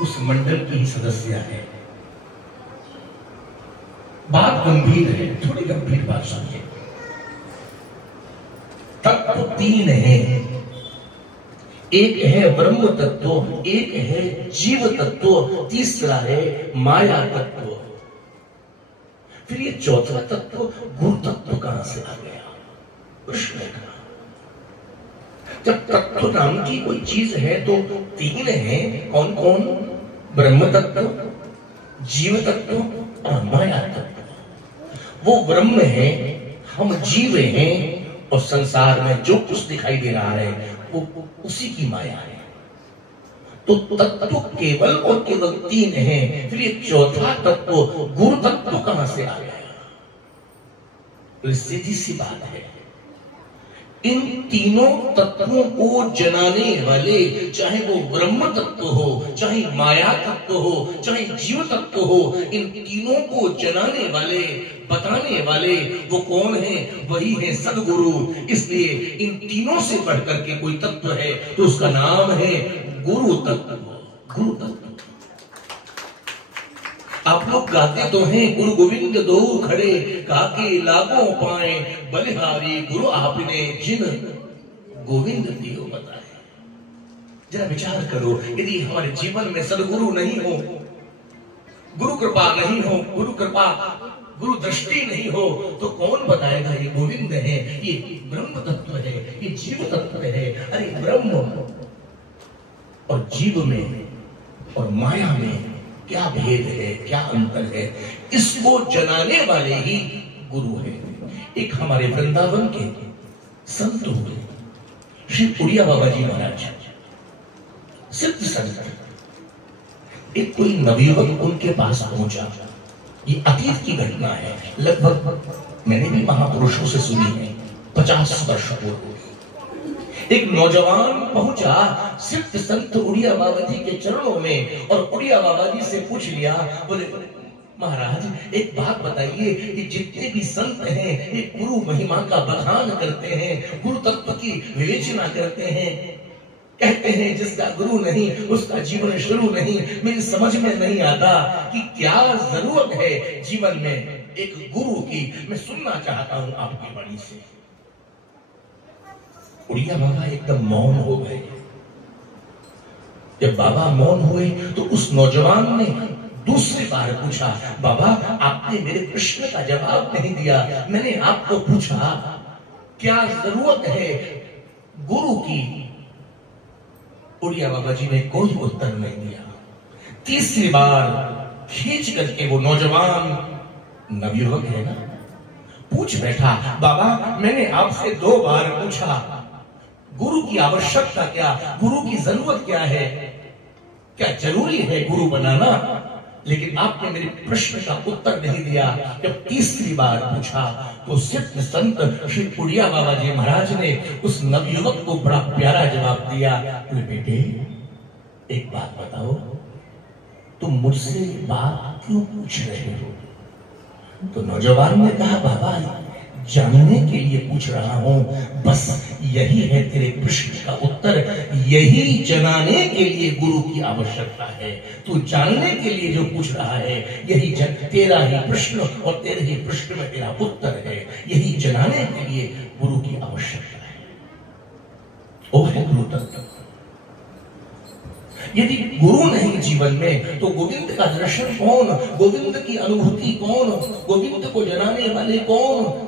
उस मंडल की ही सदस्य है। बात गंभीर है, थोड़ी गंभीर बात सुनिए। तत्व तीन है, एक है ब्रह्म तत्व, एक है जीव तत्व, तीसरा है माया तत्व। फिर ये चौथा तत्व गुरु तत्व कहां से आ गया? प्रश्न है। जब तत्व नाम की कोई चीज है तो तीन है, कौन कौन? ब्रह्म तत्व, जीव तत्व और माया तत्व। वो ब्रह्म है, हम जीव हैं, और संसार में जो कुछ दिखाई दे रहा है वो उसी की माया है। तो तत्व केवल और केवल तीन है, फिर ये चौथा तत्व गुरु तत्व कहां से आ गया? तो सीधी सी बात है, इन तीनों तत्वों को जनाने वाले, चाहे वो ब्रह्म तत्व हो, चाहे माया तत्व हो, चाहे जीव तत्व हो, इन तीनों को जनाने वाले, बताने वाले वो कौन है? वही है सदगुरु। इसलिए इन तीनों से बढ़कर के कोई तत्व है तो उसका नाम है गुरु तत्व। गुरु तत्व। आप लोग गाते तो हैं, गुरु गोविंद दो खड़े काके लागो पाए, बलिहारी गुरु आपने जिन गोविंद दियो बताए। जरा विचार करो, यदि हमारे जीवन में सदगुरु नहीं हो, गुरु कृपा नहीं हो, गुरु दृष्टि नहीं हो, तो कौन बताएगा ये गोविंद है, ये ब्रह्म तत्व है, ये जीव तत्व है? अरे ब्रह्म और जीव में और माया में क्या भेद है, क्या अंतर है? इसको जनाने वाले ही गुरु है। एक हमारे वृंदावन के संत हुए श्री उड़िया बाबा जी महाराज, सिद्ध संत। एक कोई नवयुवक उनके पास पहुंचा। ये अतीत की घटना है, लगभग मैंने भी महापुरुषों से सुनी है, 50 वर्ष पूर्व। एक नौजवान पहुंचा सिद्ध संत उड़िया बाबा जी के चरणों में और उड़िया बाबा जी से पूछ लिया, बोले महाराज एक बात बताइए, कि जितने भी संत हैं ये गुरु महिमा का बखान करते हैं, गुरु तत्व की विवेचना करते हैं, कहते हैं जिसका गुरु नहीं उसका जीवन शुरू नहीं। मेरी समझ में नहीं आता कि क्या जरूरत है जीवन में एक गुरु की। मैं सुनना चाहता हूं आपकी वाणी से। उड़िया बाबा एकदम मौन हो गए। जब बाबा मौन हुए तो उस नौजवान ने दूसरी बार पूछा, बाबा आपने मेरे प्रश्न का जवाब नहीं दिया, मैंने आपको पूछा क्या जरूरत है गुरु की? उड़िया बाबा जी ने कोई उत्तर नहीं दिया। तीसरी बार खींच करके वो नौजवान, नवयुवक है ना, पूछ बैठा, बाबा मैंने आपसे 2 बार पूछा गुरु की आवश्यकता क्या, गुरु की जरूरत क्या है, क्या जरूरी है गुरु बनाना, लेकिन आपने मेरे प्रश्न का उत्तर नहीं दिया। जब तीसरी बार पूछा तो सिद्ध संत श्री उड़िया बाबा जी महाराज ने उस नवयुवक को बड़ा प्यारा जवाब दिया, बोले बेटे एक बात बताओ, तुम मुझसे बात क्यों पूछ रहे हो? तो नौजवान ने कहा, बाबा जानने के लिए पूछ रहा हूं, बस यही है तेरे प्रश्न का उत्तर, यही जनाने के लिए गुरु की आवश्यकता है। तू जानने के लिए जो पूछ रहा है यही तेरा ही प्रश्न और तेरे ही प्रश्न में तेरा उत्तर है, यही जनाने के लिए गुरु की आवश्यकता है। वो है गुरु तत्व। यदि गुरु नहीं जीवन में तो गोविंद का दर्शन कौन, गोविंद की अनुभूति कौन, गोविंद को जनाने वाले कौन?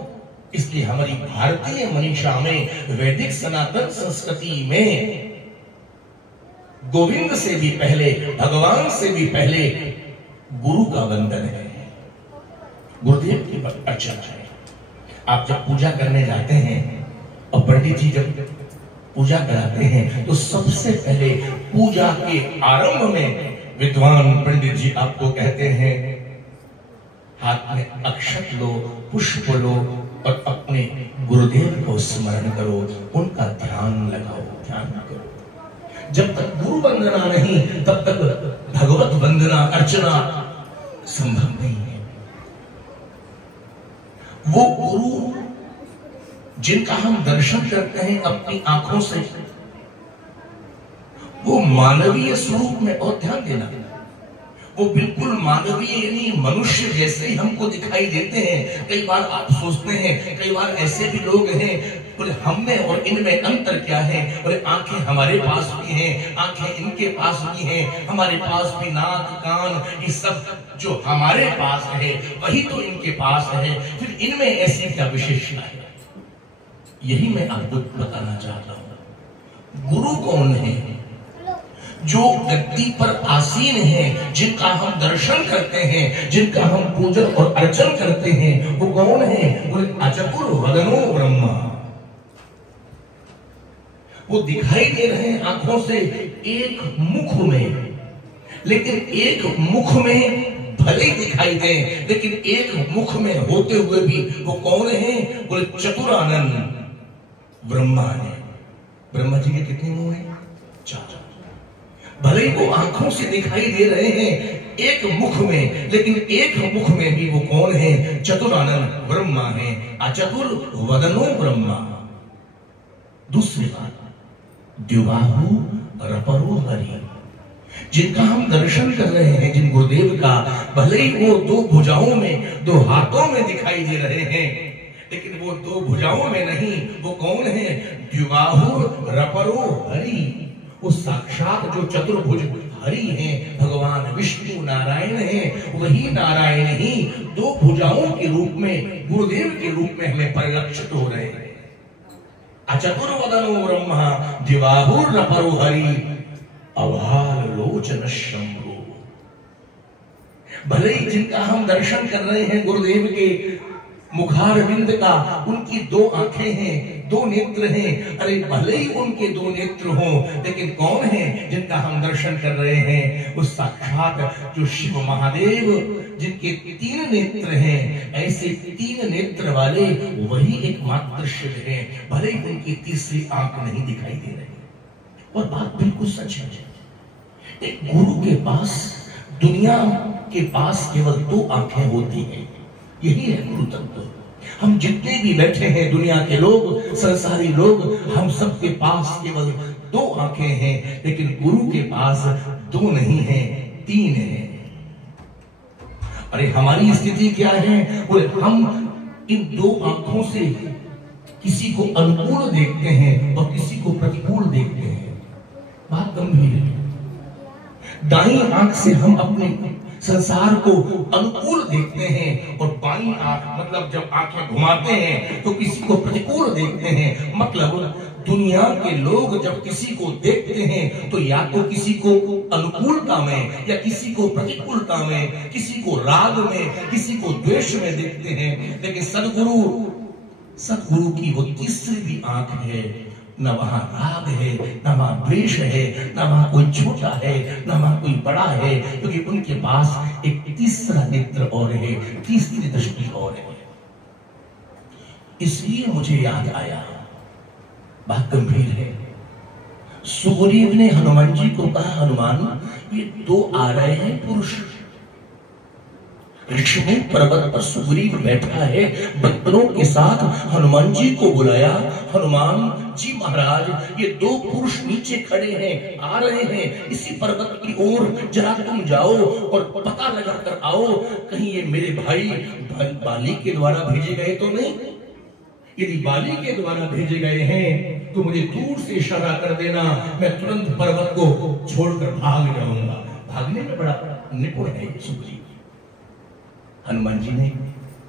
इसलिए हमारी भारतीय मनीषा में, वैदिक सनातन संस्कृति में गोविंद से भी पहले, भगवान से भी पहले गुरु का वंदन है, गुरुदेव की अर्चना है। आप जब पूजा करने जाते हैं और पंडित जी जब पूजा कराते हैं तो सबसे पहले पूजा के आरंभ में विद्वान पंडित जी आपको कहते हैं, हाथ में अक्षत लो, पुष्प लो और अपने गुरुदेव को स्मरण करो, उनका ध्यान लगाओ, ध्यान करो। जब तक गुरु वंदना नहीं तब तक भगवत वंदना अर्चना संभव नहीं है। वो गुरु जिनका हम दर्शन करते हैं अपनी आंखों से, वो मानवीय स्वरूप में, और ध्यान देना वो बिल्कुल मानवीय यानी मनुष्य जैसे ही हमको दिखाई देते हैं। कई बार आप सोचते हैं, कई बार ऐसे भी लोग हैं, बोले हम में और इनमें अंतर क्या है? बोले आंखें हमारे पास भी हैं, आंखें इनके पास भी हैं, हमारे पास भी नाक कान ये सब जो हमारे पास है वही तो इनके पास है, फिर इनमें ऐसी क्या विशेषता है? यही मैं आपको बताना चाहता हूं। गुरु कौन है? जो गद्दी पर आसीन है, जिनका हम दर्शन करते हैं, जिनका हम पूजन और अर्चन करते हैं, वो कौन है? बोले अचतुर वदनो ब्रह्मा। वो दिखाई दे रहे हैं आंखों से एक मुख में, लेकिन एक मुख में भले ही दिखाई दे, लेकिन एक मुख में होते हुए भी वो कौन है? बोले चतुरानंद ब्रह्मा है। ब्रह्मा जी के कितने मुंह हैं? 4। भले ही वो आंखों से दिखाई दे रहे हैं एक मुख में, लेकिन एक मुख में भी वो कौन है? चतुरानंद ब्रह्मा है। अचतुर वदनो ब्रह्मा। दूसरी बात, द्विबाहु रपरो हरि। जिनका हम दर्शन कर रहे हैं, जिन गुरुदेव का भले ही वो 2 भुजाओं में 2 हाथों में दिखाई दे रहे हैं, लेकिन वो 2 भुजाओं में नहीं, वो कौन है? द्विबाहु रपरो हरि। वो साक्षात जो चतुर्भुज हरि हैं, भगवान विष्णु नारायण हैं, वही नारायण ही 2 भुजाओं के रूप में, गुरुदेव के रूप में हमें परिलक्षित हो रहे हैं। अचतुर्वदनो ब्रह्मा द्विबाहु रपरो हरि अभार लोचन शंभु। भले ही जिनका हम दर्शन कर रहे हैं गुरुदेव के मुखारविंद का, उनकी 2 आंखें हैं, 2 नेत्र हैं, अरे भले ही उनके 2 नेत्र हों, लेकिन कौन है जिनका हम दर्शन कर रहे हैं? उस साक्षात जो शिव महादेव जिनके 3 नेत्र हैं, ऐसे 3 नेत्र वाले वही एकमात्र शिव हैं, भले ही उनकी तीसरी आंख नहीं दिखाई दे रही। और बात बिल्कुल सच है। एक गुरु के पास, दुनिया के पास केवल 2 आंखें होती हैं। यही है गुरु तत्व। हम जितने भी बैठे हैं दुनिया के लोग, संसारी लोग, हम सबके पास केवल 2 आंखें हैं, लेकिन गुरु के पास 2 नहीं है, 3 है। अरे हमारी स्थिति क्या है? बोले हम इन 2 आंखों से किसी को अनुकूल देखते हैं और किसी को प्रतिकूल देखते हैं। बात गंभीर है। दाईं आंख से हम अपने संसार को अनुकूल देखते हैं और बाईं आंख मतलब जब आंखें घुमाते हैं तो किसी को प्रतिकूल देखते हैं। मतलब दुनिया के लोग जब किसी को देखते हैं तो या तो किसी को अनुकूलता में या किसी को प्रतिकूलता में, किसी को राग में, किसी को द्वेष में देखते हैं। लेकिन सदगुरु की वो तीसरी भी आंख है, न वहां राग है, न वहां द्वेष है, न वहां कोई छोटा है, न वहां कोई बड़ा है, क्योंकि उनके पास एक तीसरा नेत्र और है, तीसरी दृष्टि और है। इसलिए मुझे याद आया, बात गंभीर है। सुग्रीव ने हनुमान जी को कहा, हनुमान ये 2 आ रहे हैं पुरुष। ऋषिमुख पर्वत पर सुग्रीव बैठा है, बंदरों के साथ हनुमान जी को बुलाया। हनुमान जी महाराज ये 2 पुरुष नीचे खड़े हैं, आ रहे हैं इसी पर्वत की ओर, जरा तुम जाओ और पता लगा कर आओ, कहीं ये मेरे भाई बाली के द्वारा भेजे गए तो नहीं। यदि बाली के द्वारा भेजे गए हैं तो मुझे दूर से इशारा कर देना, मैं तुरंत पर्वत को छोड़कर भाग जाऊंगा। भागने में बड़ा निपुण है सुग्रीव। हनुमान जी ने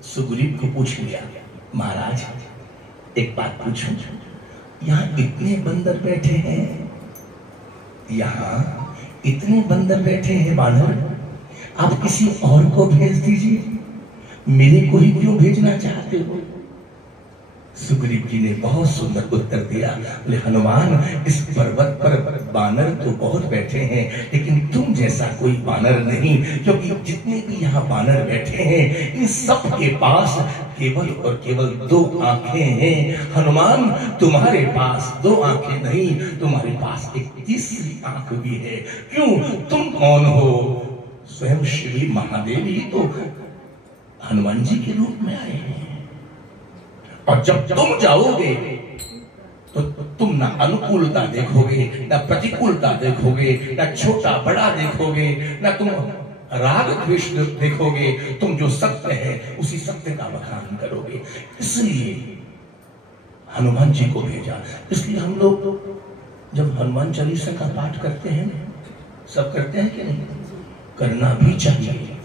सुग्रीव को पूछ लिया, महाराज एक बात पूछूं, यहाँ इतने बंदर बैठे हैं, यहाँ इतने बंदर बैठे हैं बानर, आप किसी और को भेज दीजिए, मेरे को ही क्यों भेजना चाहते हो? सुग्रीव जी ने बहुत सुंदर उत्तर दिया, बोले हनुमान इस पर्वत पर बानर तो बहुत बैठे हैं, लेकिन तुम जैसा कोई बानर नहीं, क्योंकि जितने भी यहाँ बानर बैठे हैं इन सब के पास केवल और केवल 2 आंखें हैं। हनुमान तुम्हारे पास 2 आंखें नहीं, तुम्हारे पास एक तीसरी आंख भी है। क्यों? तुम कौन हो? स्वयं शिव महादेव ही तो हनुमान जी के रूप में आए हैं। और जब तुम जाओगे तो तुम ना अनुकूलता देखोगे, ना प्रतिकूलता देखोगे, ना छोटा बड़ा देखोगे, ना तुम राग द्वेष देखोगे, तुम जो सत्य है उसी सत्य का बखान करोगे। इसलिए हनुमान जी को भेजा। इसलिए हम लोग जब हनुमान चालीसा का पाठ करते हैं, सब करते हैं कि नहीं? करना भी चाहिए।